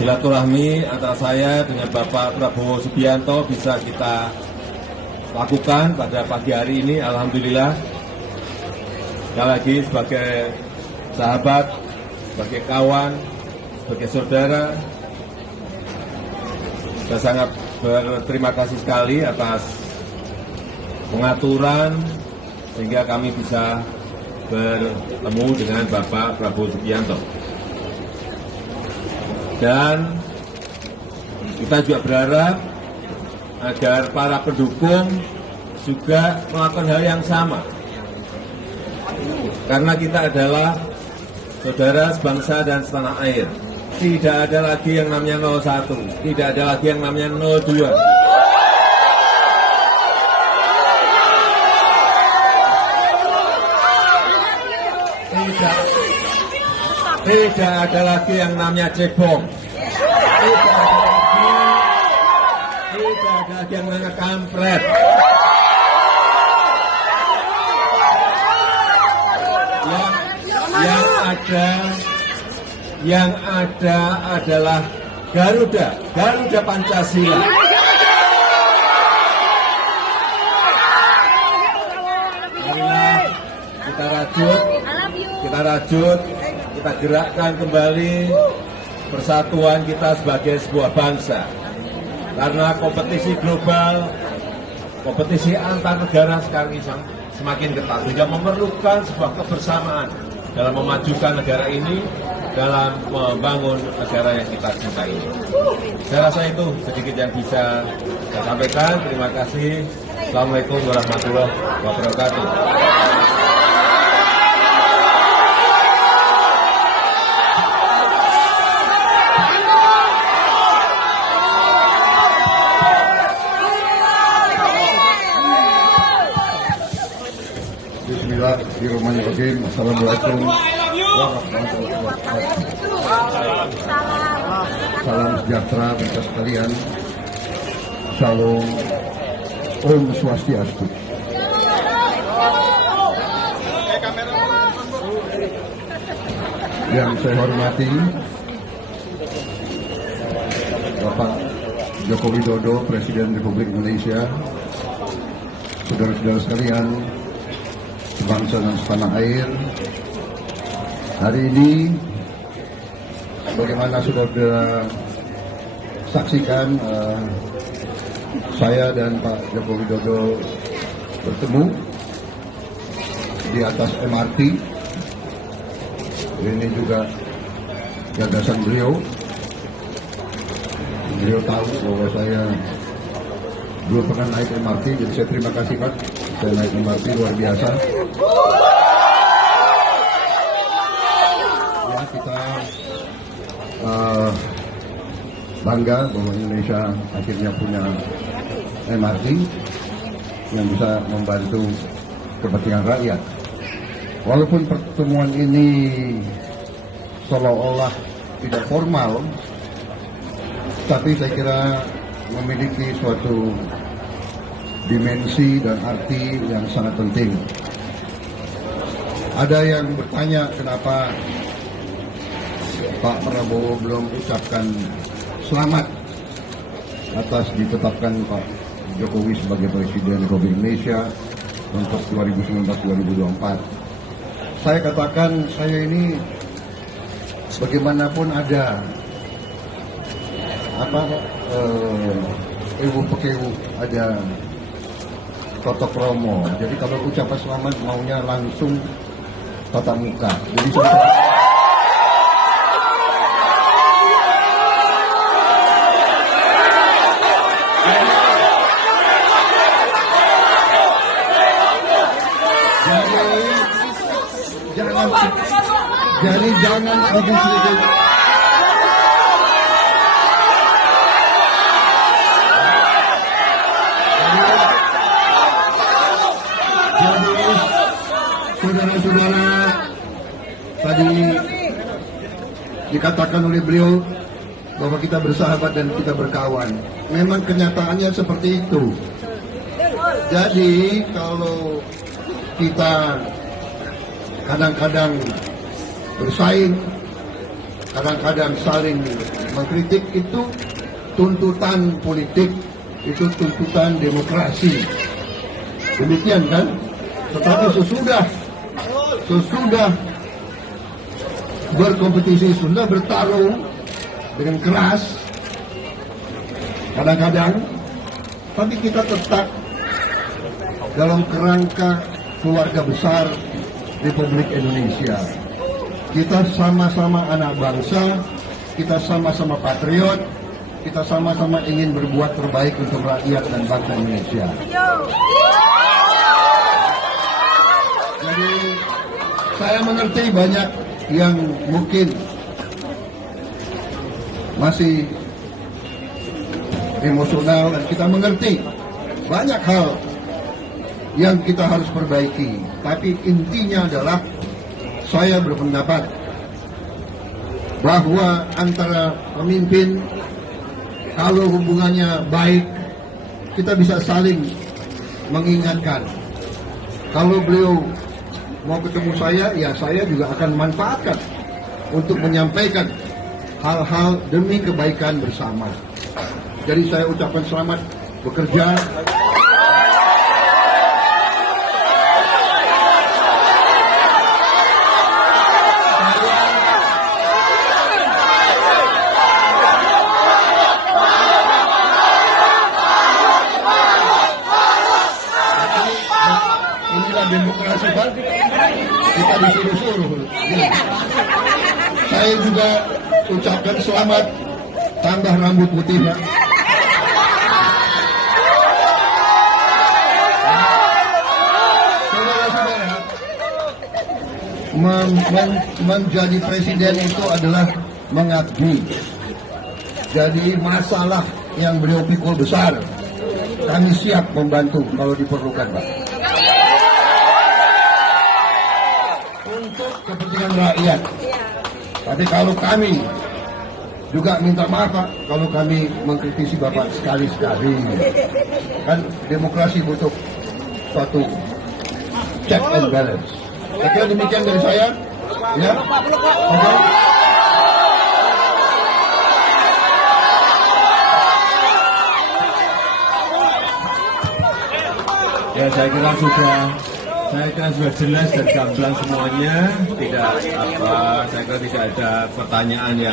silaturahmi antara saya dengan Bapak Prabowo Subianto bisa kita lakukan pada pagi hari ini. Alhamdulillah, sekali lagi sebagai sahabat, sebagai kawan, sebagai saudara, saya sangat berterima kasih sekali atas pengaturan sehingga kami bisa bertemu dengan Bapak Prabowo Subianto. Dan kita juga berharap agar para pendukung juga melakukan hal yang sama. Karena kita adalah saudara sebangsa dan setanah air. Tidak ada lagi yang namanya 01, tidak ada lagi yang namanya 02. Tidak ada lagi yang namanya cebong. Tidak ada lagi yang namanya kampret. Yang ada adalah Garuda Pancasila. Marilah kita rajut, kita gerakkan kembali persatuan kita sebagai sebuah bangsa. Karena kompetisi global, kompetisi antar negara sekarang ini semakin ketat, sehingga memerlukan sebuah kebersamaan dalam memajukan negara ini, dalam membangun negara yang kita cintai ini. Saya rasa itu sedikit yang bisa saya sampaikan. Terima kasih. Assalamualaikum warahmatullahi wabarakatuh. Bismillahirrahmanirrahim. Assalamualaikum warahmatullahi wabarakatuh. Salam sejahtera kita sekalian. Shalom, Om Swastiastu. Yang saya hormati Bapak Joko Widodo, Presiden Republik Indonesia, saudara-saudara sekalian, sebangsa dan setanah air. Hari ini, bagaimana sudah saksikan, saya dan Pak Joko Widodo bertemu di atas MRT. Ini juga gagasan beliau. Beliau tahu bahwa saya belum pernah naik MRT, jadi saya terima kasih Pak. Saya naik MRT luar biasa. Ya, kita bangga bahwa Indonesia akhirnya punya MRT yang bisa membantu kepentingan rakyat. Walaupun pertemuan ini seolah-olah tidak formal, tapi saya kira memiliki suatu dimensi dan arti yang sangat penting. Ada yang bertanya kenapa Pak Prabowo belum ucapkan selamat atas ditetapkan Pak Jokowi sebagai Presiden Republik Indonesia untuk 2019-2024. Saya katakan, saya ini bagaimanapun ada ewu-pekewu, ada toto kromo. Jadi kalau ucapan selamat maunya langsung tatap muka. Jadi jangan sedikit-sedikit. Jadi saudara-saudara, tadi dikatakan oleh beliau bahwa kita bersahabat dan kita berkawan. Memang kenyataannya seperti itu. Jadi kalau kita kadang-kadang bersaing, kadang-kadang saling mengkritik itu tuntutan politik, itu tuntutan demokrasi. Demikian kan? Tetapi sesudah berkompetisi, sudah bertarung dengan keras, kadang-kadang, tapi kita tetap dalam kerangka keluarga besar Republik Indonesia. Kita sama-sama anak bangsa, kita sama-sama patriot, kita sama-sama ingin berbuat terbaik untuk rakyat dan bangsa Indonesia. Jadi saya mengerti banyak yang mungkin masih emosional, dan kita mengerti banyak hal yang kita harus perbaiki. Tapi intinya adalah saya berpendapat bahwa antara pemimpin, kalau hubungannya baik, kita bisa saling mengingatkan. Kalau beliau mau ketemu saya, ya saya juga akan manfaatkan untuk menyampaikan hal-hal demi kebaikan bersama. Jadi saya ucapkan selamat bekerja. Inilah demokrasi, Pak. Kita disuruh-suruh. Saya juga ucapkan selamat tambah rambut putih, Pak. Saudara-saudara, menjadi presiden itu adalah mengabdi. Jadi masalah yang beliau pikul besar, kami siap membantu kalau diperlukan, Pak. Untuk kepentingan rakyat. Tapi kalau kami juga minta maaf, Pak, kalau kami mengkritisi Bapak sekali-sekali. Kan demokrasi butuh suatu check and balance. Saya kira demikian dari saya. Ya. Oke. Ya, saya kira sudah jelas dan gamblang semuanya. Saya kira tidak ada pertanyaan yang